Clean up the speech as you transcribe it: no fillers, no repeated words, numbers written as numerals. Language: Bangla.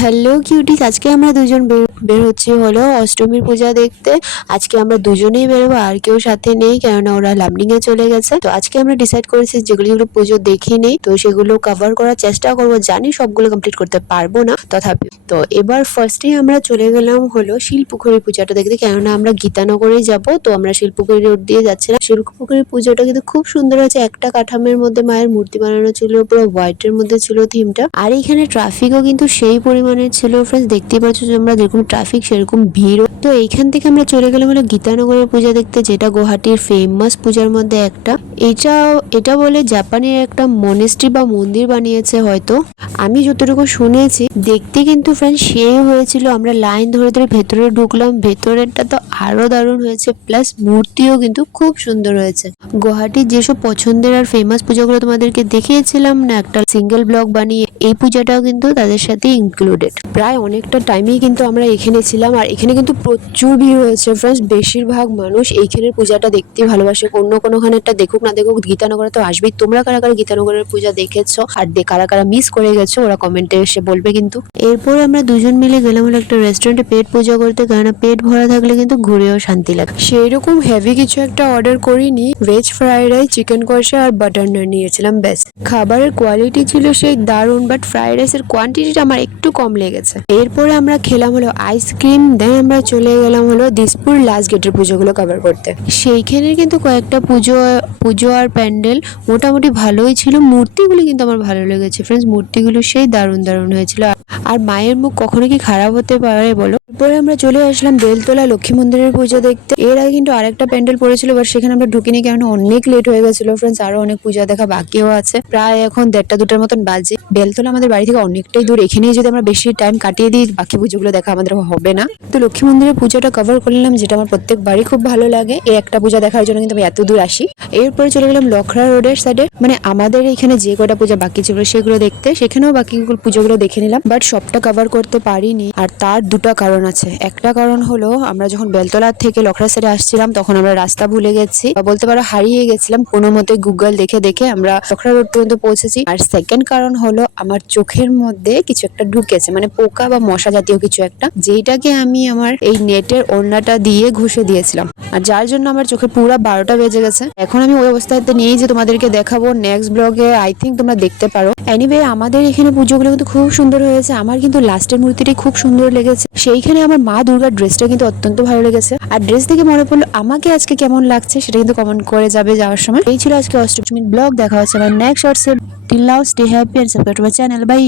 হ্যালো কিউটিস, আজকে আমরা দুজন বের হচ্ছি হলো অষ্টমীর পূজা দেখতে। আজকে আমরা দুজনেই বেরোবো, আর কেউ সাথে নেই, কেননা ওরা লামডিং এ চলে গেছে। তো আজকে আমরা ডিসাইড করেছি যেগুলো যেগুলো পুজো দেখিনি তো সেগুলো কভার করার চেষ্টা করব। জানি সবগুলো কমপ্লিট করতে পারবো না, তথাপি। তো এবার ফার্স্টেই আমরা চলে গেলাম হলো শিলপুকুরি পূজাটা দেখতে, কেননা আমরা গীতানগরেই যাব। তো আমরা শিলপুকুরি রোড দিয়ে যাচ্ছিলাম। শিলপুকুরি পূজাটা কিন্তু খুব সুন্দর আছে। একটা কাঠামের মধ্যে মায়ের মূর্তি বানানো ছিল, পুরো হোয়াইটের মধ্যে ছিল থিমটা। আর এখানে ট্রাফিকও কিন্তু সেই পরিমাণের ছিল ফ্রেন্ডস, দেখতেই পাচ্ছ যে আমরা যেরকম ট্রাফিক সেরকম ভিড়। তো এইখান থেকে আমরা চলে গেলাম হলো গীতানগরের পূজা দেখতে, যেটা গুয়াহাটির ফেমাস পূজার মধ্যে একটা। এটা বলে জাপানের একটা মনেস্ট্রি বা মন্দির বানিয়েছে হয়তো, আমি যতটুকু শুনেছি। দেখতে কিন্তু ফ্রেন্ড সেই হয়েছিল। আমরা লাইন ধরে ধরে ভেতরে ঢুকলাম, ভেতরেরটা তো আরো দারুণ হয়েছে, প্লাস মূর্তিও কিন্তু খুব সুন্দর হয়েছে। গুয়াহাটির যেসব পছন্দের আর ফেমাস পূজাগুলো তোমাদেরকে দেখিয়েছিলাম না একটা সিঙ্গেল ব্লগ বানিয়ে, এই পূজাটাও কিন্তু তাদের সাথে ইনক্লুডেড। প্রায় অনেকটা টাইমেই কিন্তু আমরা এখানে ছিলাম, আর এখানে কিন্তু প্রচুর ভিড় হয়েছে ফ্রেন্ডস। বেশিরভাগ মানুষ এইখানের পূজাটা দেখতে ভালোবাসে। অন্য কোনোখানেরটা দেখুক না দেখুক, গীতানগরে তো আসবেই। তোমরা কারা কারা গীতানগরের পূজা দেখেছো আর কারা কারা মিস করে গেছো, ওরা কমেন্টে এসে বলবে কিন্তু। এরপরে আমরা দুজন মিলে গেলাম হলো একটা রেস্টুরেন্টে পেট পূজা করতে, কেননা পেট ভরা থাকলে কিন্তু ঘুরেও শান্তি লাগে। সেই রকম হেভি কিছু একটা অর্ডার করিনি, ভেজ ফ্রাইড রাইস, চিকেন কষা আর বাটার নান নিয়েছিলাম ব্যাস। খাবারের কোয়ালিটি ছিল সেই দারুণ, বাট ফ্রাইড রাইসের কোয়ান্টিটিটা আমার একটু কম লেগেছে। এরপরে আমরা খেলাম হলো আইসক্রিম, দেন আমরা চলে গেলাম হলো দিসপুর লাস্ট গেটের পুজোগুলো কভার করতে। সেইখানে কিন্তু কয়েকটা পুজো আর প্যান্ডেল মোটামুটি ভালোই ছিল। মূর্তিগুলো কিন্তু আমার ভালো লেগেছে ফ্রেন্ডস, মূর্তিগুলো সেই দারুণ দারুণ হয়েছিল। আর মায়ের মুখ কখনো কি খারাপ হতে পারে বলো। এরপরে আমরা চলে আসলাম বেলতলা লক্ষ্মী মন্দিরের পুজো দেখতে। এর আগে কিন্তু আরেকটা প্যান্ডেল পড়েছিল, বাট সেখানে আমরা ঢুকিনি, কেননা অনেক লেট হয়ে গেছিল ফ্রেন্ডস। আরো অনেক পূজা দেখা বাকিও আছে, প্রায় এখন 1:30-2টার মতন বাজে। বেলতলা আমাদের বাড়ি থেকে অনেকটাই দূর, এখানেই যদি আমরা বেশি টাইম কাটিয়ে দিই বাকি পুজোগুলো দেখা আমাদের হবে না। তো লক্ষ্মী মন্দিরের পুজোটা কভার করলাম, যেটা আমার প্রত্যেকবারই খুব ভালো লাগে। এই একটা পূজা দেখার জন্য কিন্তু আমি এত দূর আসি। এরপরে চলে গেলাম লখরা রোডের সাইডে, মানে আমাদের এখানে যে কটা পূজা বাকি ছিল সেগুলো দেখতে। সেখানেও বাকি পুজোগুলো দেখে নিলাম, বাট সবটা কভার করতে পারিনি। আর তার দুটো কারণ আছে। একটা কারণ হলো আমরা যখন বেলতলা থেকে লখরা সাইডে আসছিলাম তখন আমরা রাস্তা ভুলে গেছি, বা বলতে পারো হারিয়ে গেছিলাম। কোনো মতে গুগল দেখে দেখে আমরা লখরা রোড পর্যন্ত পৌঁছেছি। আর সেকেন্ড কারণ হলো আমার চোখের মধ্যে কিছু একটা ঢুকেছে, মানে পোকা বা মশা জাতীয় কিছু একটা, যেটাকে আমি আমার এই নেটের ওড়নাটা দিয়ে ঘষে দিয়েছিলাম, আর যার জন্য আমার চোখে পুরো 12টা বেজে গেছে। এখন আমি ওই অবস্থাতে নেই যে তোমাদেরকে দেখাবো, নেক্সট ব্লগে আই থিঙ্ক তোমরা দেখতে পারো। এনিওয়ে আমাদের এখানে পুজোগুলো কিন্তু খুব সুন্দর হয়েছে। আমার কিন্তু লাস্টের মূর্তিটাই খুব সুন্দর লেগেছে। সেইখানে আমার মা দুর্গার ড্রেসটা কিন্তু অত্যন্ত ভালো লেগেছে। আর ড্রেস দেখে মনে পড়লো আমাকে আজকে কেমন লাগছে, সেটা কিন্তু কমেন্ট করে যাবে যাওয়ার সময়। এই ছিল আজকে অষ্টমীর ব্লগ। দেখা হচ্ছে আমার নেক্সট শর্টসে। Till now stay happy and subscribe to my channel. By.